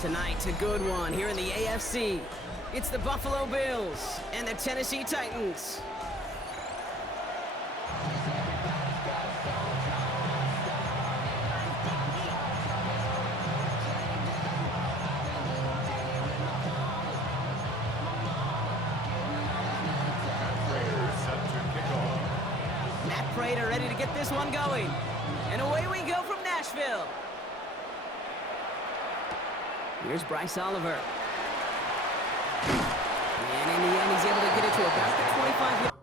Tonight, a good one here in the AFC. It's the Buffalo Bills and the Tennessee Titans. Matt Prater ready to get this one going. And away we go from Nashville. Here's Bryce Oliver. And in the end, he's able to get it to about the 25-yard.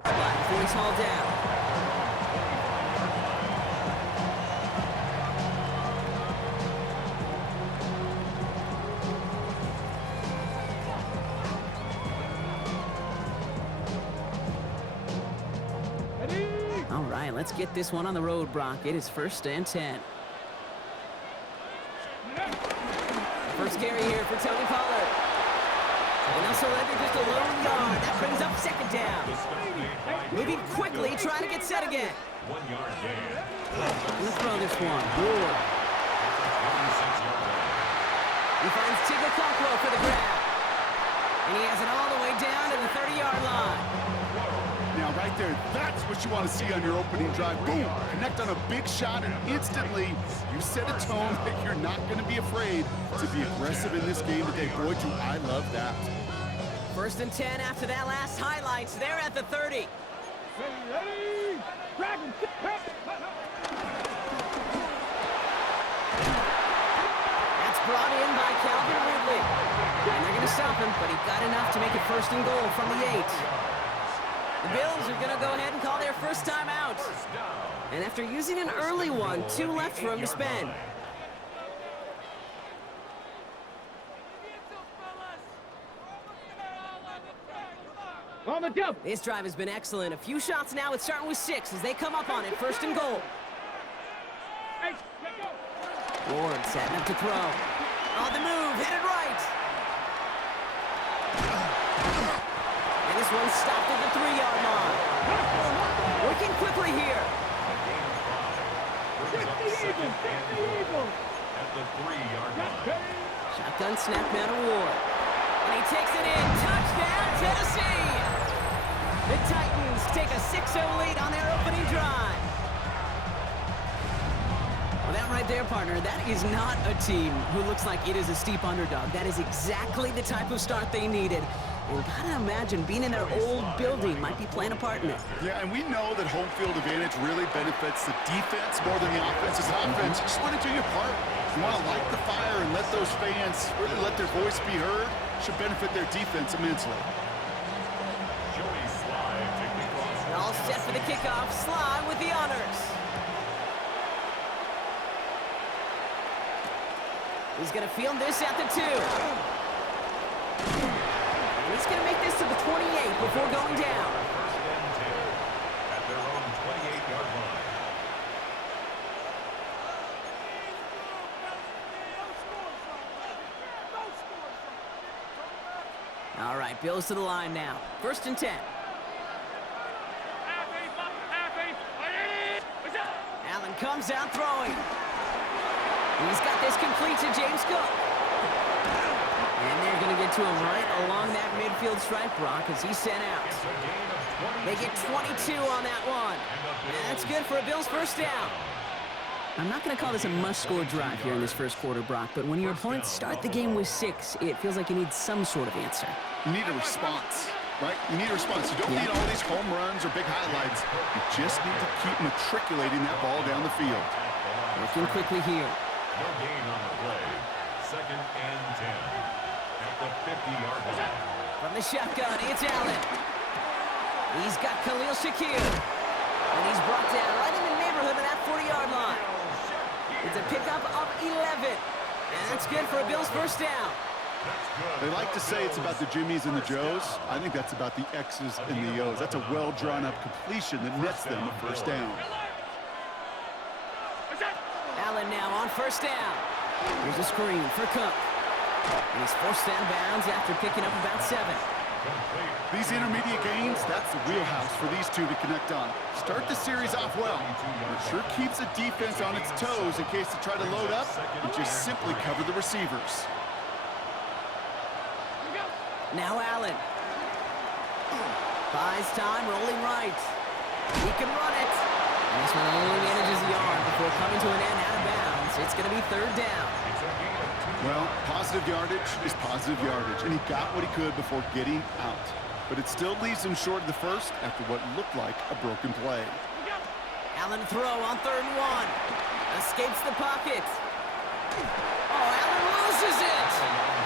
Before he's hauled down. All right, let's get this one on the road, Brock. It is 1st and 10. First carry here for Tony Pollard. And also just a lone yard. That brings up 2nd down. Moving quickly, trying to get set again. 1 yard gain. We'll throw this one. Ward. He finds Tigger Cockrell for the grab. And he has it all the way down to the 30-yard line. Now, right there, that's what you want to see on your opening drive. Boom! Connect on a big shot, and instantly you set a tone that you're not going to be afraid to be aggressive in this game today. Boy, do I love that. 1st and 10 after that last highlights. They're at the 30. That's brought in by Calvin Ridley. And they're going to stop him, but he got enough to make it 1st and goal from the 8. The Bills are going to go ahead and call their first time out. And after using an early one, 2 left for him to spend. This drive has been excellent. A few shots now. It's starting with 6 as they come up on it. 1st and goal. Ward setting up to throw. On the move, headed right. And this one stopped at the 3-yard line. Working quickly here. At the 3-yard line. Shotgun snap now to Ward. And he takes it in. Touchdown, Tennessee! The Titans take a 6-0 lead on their opening drive. Well, that right there, partner, that is not a team who looks like it is a steep underdog. That is exactly the type of start they needed. And gotta imagine being in their old building might be playing a part in it. Yeah, and we know that home field advantage really benefits the defense more than the offense. As offense, just want to do your part. You want to light the fire and let those fans really let their voice be heard. Should benefit their defense immensely. All set for the kickoff. Sly with the honors. He's going to field this at the 2. And he's going to make this to the 28 before going down. 1st and 10 at their own 28-yard line. All right, Bills to the line now. 1st and 10. Allen comes out throwing. He's got this complete to James Cook. And they're going to get to him right along that midfield stripe, Brock, as he's sent out. They get 22 on that one. And that's good for a Bills 1st down. I'm not going to call this a must-score drive here in this 1st quarter, Brock, but when your opponents start the game with 6, it feels like you need some sort of answer. You need a response. Right? You need a response. You don't need all these home runs or big highlights. You just need to keep matriculating that ball down the field. Working quickly here. No gain on the play. 2nd and 10 at the 50-yard line. From the shotgun, it's Allen. He's got Khalil Shakir. And he's brought down right in the neighborhood of that 40-yard line. It's a pickup of 11. And that's good for a Bills 1st down. They like to say it's about the Jimmies and the Joes. I think that's about the X's and the O's. That's a well-drawn-up completion that nets them a first down. Allen now on first down. Here's a screen for Cook. And he's forced out of bounds after picking up about 7. These intermediate gains, that's the wheelhouse for these two to connect on. Start the series off well. It sure keeps the defense on its toes in case they try to load up and just simply cover the receivers. Now Allen. Buys time, rolling right. He can run it. And this one only manages a yard before coming to an end out of bounds. It's going to be third down. Well, positive yardage is positive yardage, and he got what he could before getting out. But it still leaves him short of the first after what looked like a broken play. Allen throw on 3rd and 1. Escapes the pocket. Oh, Allen loses it.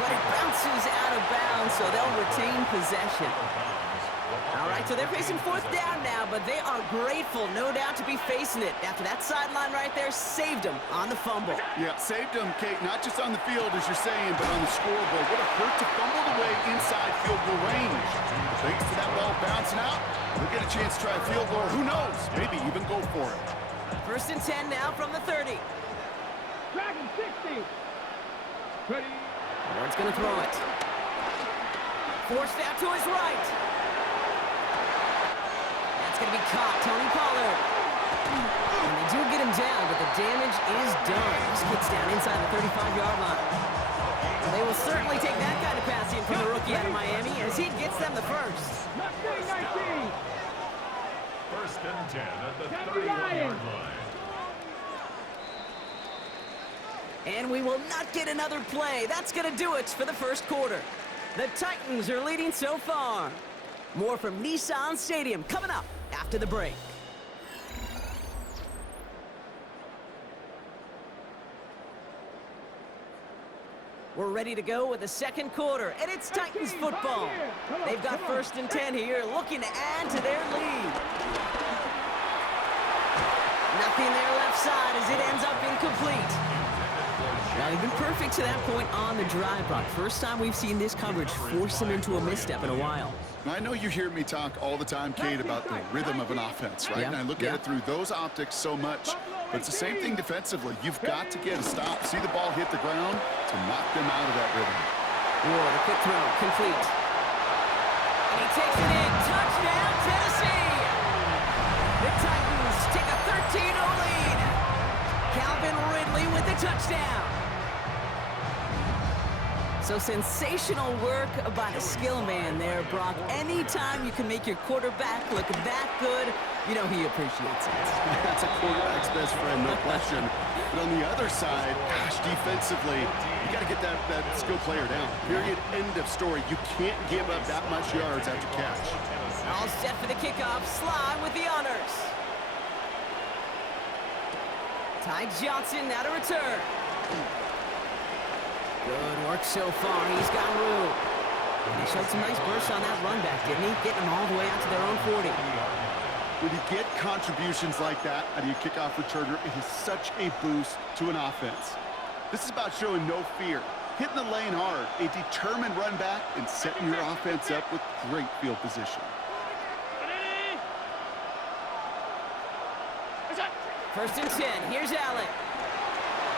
But it bounces out of bounds, so they'll retain possession. All right, so they're facing 4th down now, but they are grateful, no doubt, to be facing it. After that sideline right there saved them on the fumble. Yeah, saved them, Kate, not just on the field, as you're saying, but on the scoreboard. What a hurt to fumble away inside field goal range. Thanks to that ball bouncing out, they'll get a chance to try a field goal, or who knows, maybe even go for it. 1st and 10 now from the 30. Dragon 60. Ready. Ward's going to throw it. Forced out to his right. That's going to be caught. Tony Pollard. And they do get him down, but the damage is done. This kid's down inside the 35-yard line. And they will certainly take that kind of passing from the rookie out of Miami as he gets them the first. 19. 1st and 10 at the 31-yard line. And we will not get another play. That's going to do it for the first quarter. The Titans are leading so far. More from Nissan Stadium coming up after the break. We're ready to go with the second quarter, and it's Titans football. They've got 1st and 10 here, looking to add to their lead. Nothing there left side as it ends up incomplete. Now, they've been perfect to that point on the drive, Brock. First time we've seen this coverage force them into a misstep in a while. I know you hear me talk all the time, Kate, about the rhythm of an offense, right? Yeah. And I look at it through those optics so much. But it's the same thing defensively. You've got to get a stop, see the ball hit the ground to knock them out of that rhythm. Ward, a quick throw, complete. And he takes it in. Touchdown, Tennessee! The Titans take a 13-0 lead. Calvin Ridley with the touchdown. So sensational work by the skill man there, Brock. Anytime you can make your quarterback look that good, you know he appreciates it. That's a quarterback's best friend, no question. But on the other side, gosh, defensively, you got to get that skill player down. Period. End of story. You can't give up that much yards after catch. All set for the kickoff. Slide with the honors. Ty Johnson now to return. Good work so far. He's got room. And he showed some nice bursts on that run back, didn't he? Getting them all the way out to their own 40. When you get contributions like that out of your kickoff returner, it is such a boost to an offense. This is about showing no fear, hitting the lane hard, a determined run back, and setting your offense up with great field position. 1st and 10. Here's Allen.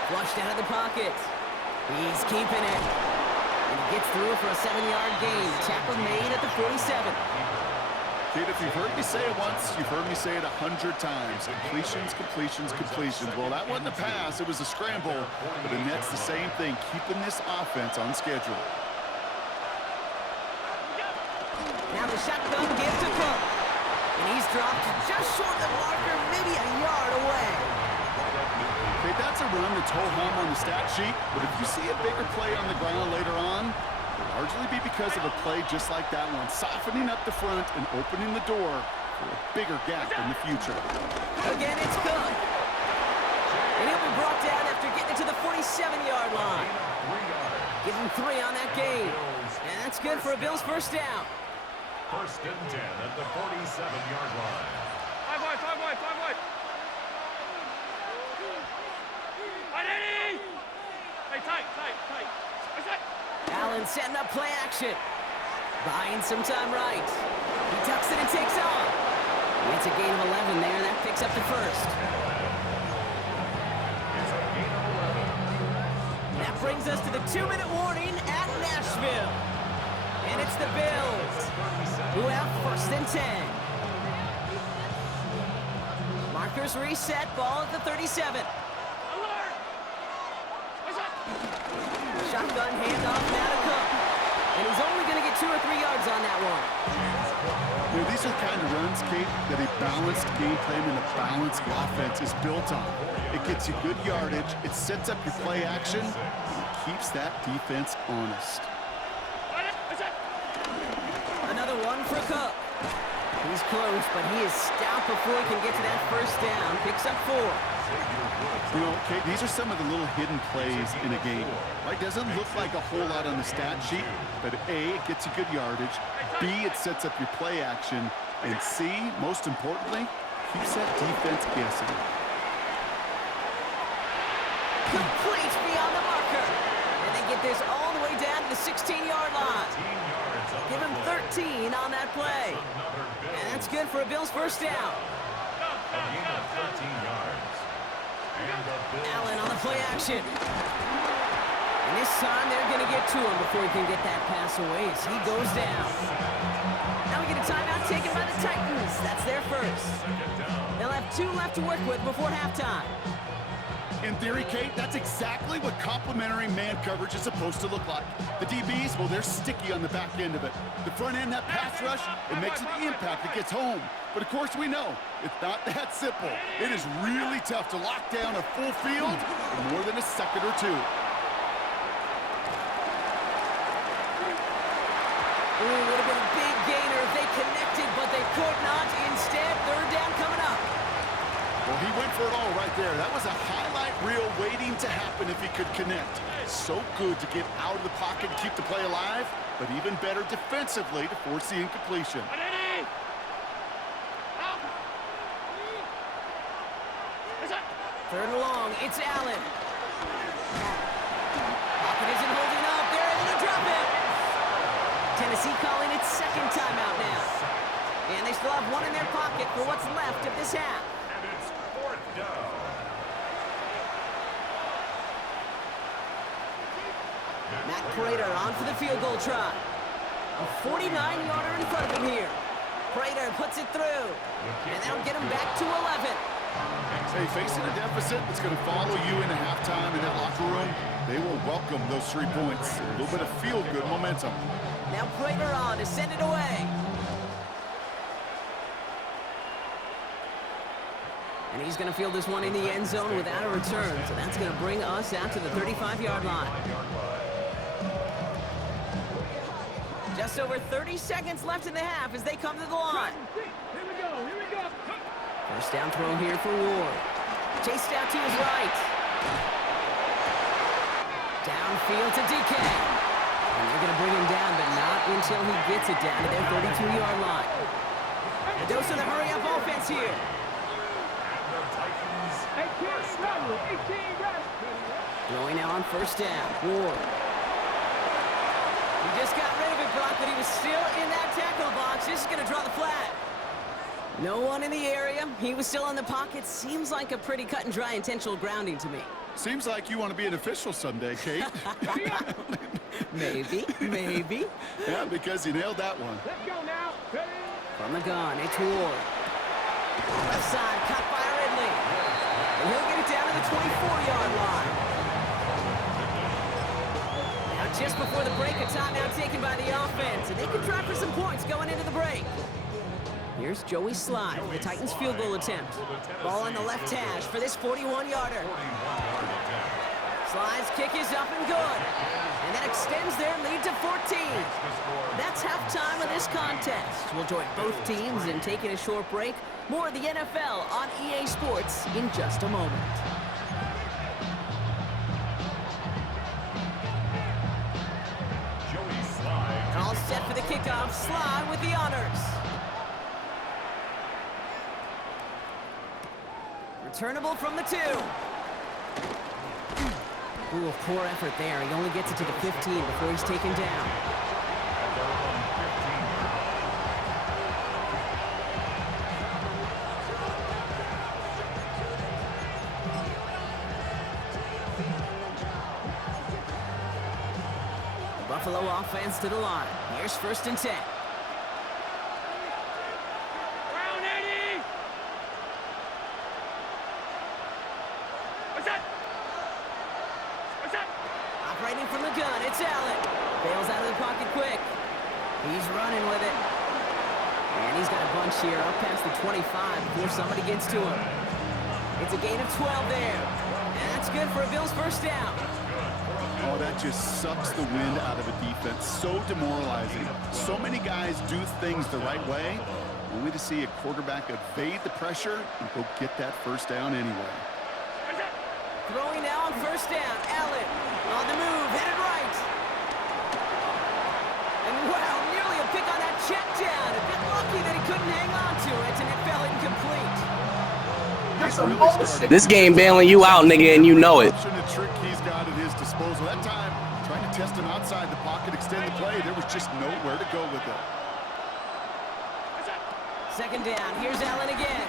Flushed out of the pocket. He's keeping it. And he gets through for a 7-yard gain. Tackle made at the 47. Kate, if you've heard me say it once, you've heard me say it 100 times. Completions, completions, completions. Well, that wasn't a pass. It was a scramble. But the net's the same thing, keeping this offense on schedule. Now the shotgun gives to Cook. And he's dropped just short of the marker, maybe a yard away. Okay, that's a run that's ho-hum on the stat sheet, but if you see a bigger play on the ground later on, it'll largely be because of a play just like that one, softening up the front and opening the door for a bigger gap in the future. Again, it's Cook. And he'll be brought down after getting to the 47-yard line. Give him 3 on that game. And that's good for a Bills first down. 1st and 10 at the 47-yard line. 5 wide. Hey, tight. What's that? Allen setting up play action. Buying some time right. He tucks it and takes off. It's a gain of 11 there. That picks up the first. It's a gain of 11. That brings us to the 2-minute warning at Nashville. And it's the Bills who have first and 10. Markers reset, ball at the 37. Shotgun handoff now to Cook. And he's only going to get 2 or 3 yards on that one. You know, these are the kind of runs, Kate, that a balanced game plan and a balanced offense is built on. It gets you good yardage, it sets up your play action, and it keeps that defense honest. Another one for Cook. He's close, but he is stopped before he can get to that first down. Picks up 4. You know, Kate, these are some of the little hidden plays in a game. Right? Doesn't look like a whole lot on the stat sheet, but A, it gets you good yardage. B, it sets up your play action. And C, most importantly, keeps that defense guessing. Complete beyond the marker. And they get this all the way down to the 16-yard line. Give him 13 on that play. And that's good for a Bills first down. A gain of 13 yards. And the Bills Allen on the play action. And this time they're going to get to him before he can get that pass away as he goes down. Now we get a timeout taken by the Titans. That's their first. They'll have 2 left to work with before halftime. In theory, Kate, that's exactly what complementary man coverage is supposed to look like. The DBs, well, they're sticky on the back end of it. The front end, that pass rush, it makes an impact. It gets home. But, of course, we know it's not that simple. It is really tough to lock down a full field in more than a second or 2. Ooh, would have been a big gainer if they connected, but they could not. Instead, third down coming up. Well, he went for it all right there. That was a highlight reel waiting to happen if he could connect. So good to get out of the pocket and keep the play alive, but even better defensively to force the incompletion. Third and long, it's Allen. Pocket isn't holding up. They're able to drop it. Tennessee calling its second timeout now. And they still have 1 in their pocket for what's left of this half. And it's 4th down. Matt Prater on for the field goal try. A 49-yarder in front of him here. Prater puts it through. And that'll get him back to 11. Hey, facing a deficit that's going to follow you into halftime in that locker room, they will welcome those 3 points. A little bit of feel-good momentum. Now Prater on to send it away. And he's going to field this one in the end zone without a return. So that's going to bring us out to the 35-yard line. Just over 30 seconds left in the half as they come to the line. Here we go. First down throw here for Ward. Chased out to his right. Downfield to DK. And they're going to bring him down, but not until he gets it down to their 32-yard line. A dose of the hurry-up offense here. 18 ready. Throwing now on first down. Ward. He just got rid of it, Brock, but he was still in that tackle box. This is going to draw the flag. No one in the area. He was still in the pocket. Seems like a pretty cut and dry intentional grounding to me. Seems like you want to be an official someday, Kate. Maybe. Yeah, because you nailed that one. Let's go now. Ready? From the gun, it's Ward. Left side, cut by Ridley. And he'll get it down to the 24-yard line. Now, just before the break, a timeout taken by the offense. And they can try for some points going into the break. Here's Joey Slye for the Titans field goal attempt. Ball on the left hash for this 41-yarder. Slye's kick is up and good. And that extends their lead to 14. That's halftime of this contest. We'll join both teams in taking a short break. More of the NFL on EA Sports in just a moment. Joey Slye. All set for the kickoff. Slye with the honors. Returnable from the 2. Ooh, a poor effort there. He only gets it to the 15 before he's taken down. At their own 15-yard The Buffalo offense to the line. Here's 1st and 10. Round 80. What's that? What's that? Operating from the gun, it's Allen. Bails out of the pocket quick. He's running with it. And he's got a bunch here up past the 25 before somebody gets to him. It's a gain of 12 there. And that's good for a Bills 1st down. Oh, that just sucks the wind out of a defense. So demoralizing. So many guys do things the right way, only to see a quarterback evade the pressure and go get that 1st down anyway. Throwing now on 1st down. Allen on the move, headed right. And wow, nearly a pick on that check down. A bit lucky that he couldn't hang on to it, and it fell incomplete. This game bailing you out, nigga, and you know it. A trick he's got at his disposal. That time, trying to test him outside the pocket, extend the play. There was just nowhere to go with it. 2nd down. Here's Allen again.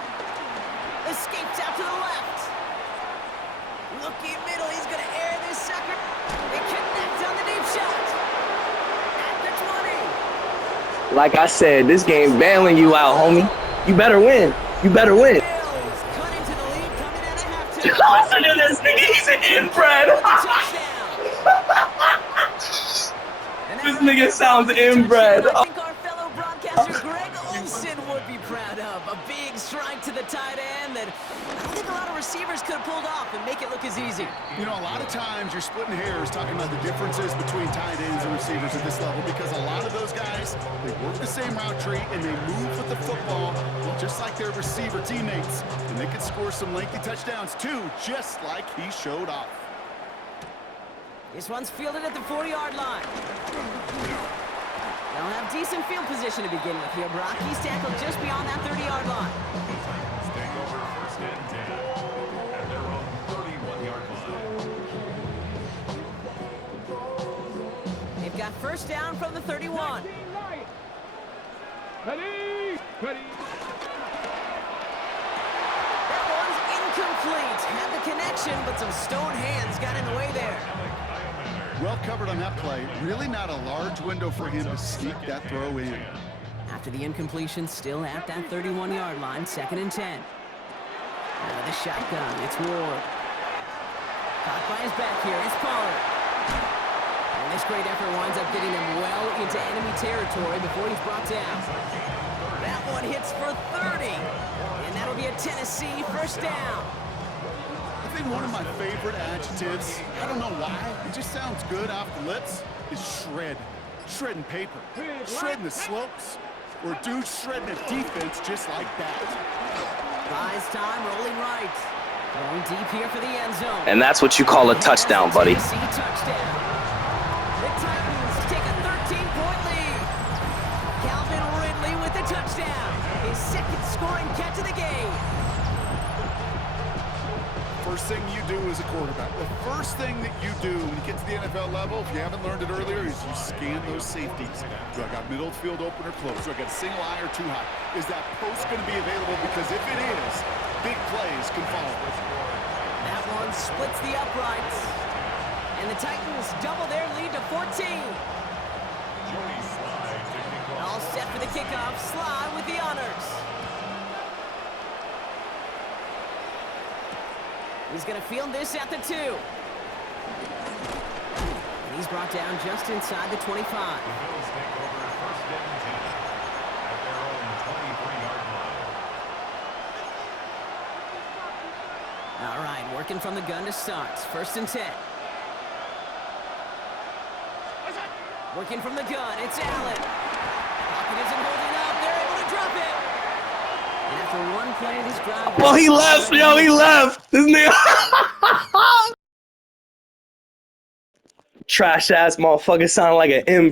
Escapes out to the left. Looking middle. He's going to air this sucker. They connect on the deep shot. At the 20. Like I said, this game bailing you out, homie. You better win. You better win. Bills cut into the lead coming out of halftime. Listen to this nigga. He's an inbred. This nigga sounds inbred. I think our fellow broadcaster Greg Olsen would be proud of. A big strike to the tight end that I don't think a lot of receivers could have pulled off and make it look as easy. You know, a lot of times you're splitting hairs talking about the differences between tight ends and receivers at this level because a lot of those guys, they work the same route tree and they move with the football just like their receiver teammates. And they can score some lengthy touchdowns too, just like he showed off. This one's fielded at the 40-yard line. They'll have decent field position to begin with here, Brock. He's tackled just beyond that 30-yard line. Titans take over 1st and 10 at their own 31-yard line. They've got 1st down from the 31. Ready. Ready. That one's incomplete. Had the connection, but some stone hands got in the way there. Well covered on that play. Really not a large window for him to sneak that throw in. After the incompletion, still at that 31-yard line, 2nd and 10. Out of the shotgun, it's Ward. Caught by his back here, it's Pollard. And this great effort winds up getting him well into enemy territory before he's brought down. That one hits for 30. And that'll be a Tennessee 1st down. I think one of my favorite adjectives, I don't know why, it just sounds good off the lips, is shred. Shredding paper. Shredding the slopes. Or dude shredding a defense just like that. Buys time, rolling right. Going deep here for the end zone. And that's what you call a touchdown, buddy. Tennessee touchdown. The Titans take a 13-point lead. Calvin Ridley with the touchdown. His 2nd scoring catch of the game. First thing you do as a quarterback, the first thing that you do when you get to the NFL level, if you haven't learned it earlier, is you scan those safeties. Do I got middle field open or close? Do I got a single eye or too high? Is that post going to be available? Because if it is, big plays can follow. That one splits the uprights. And the Titans double their lead to 14. All set for the kickoff. Sly with the honors. He's going to field this at the 2. And he's brought down just inside the 25. The Bills take over 1st and 10 at their own 23-yard line. All right, working from the gun to start. 1st and 10. Working from the gun, it's Allen. Pocket isn't holding up. They're able to drop it. And after one play, this drive... Well, he left, yo, he left. This nigga. Trash ass motherfucker sound like an M.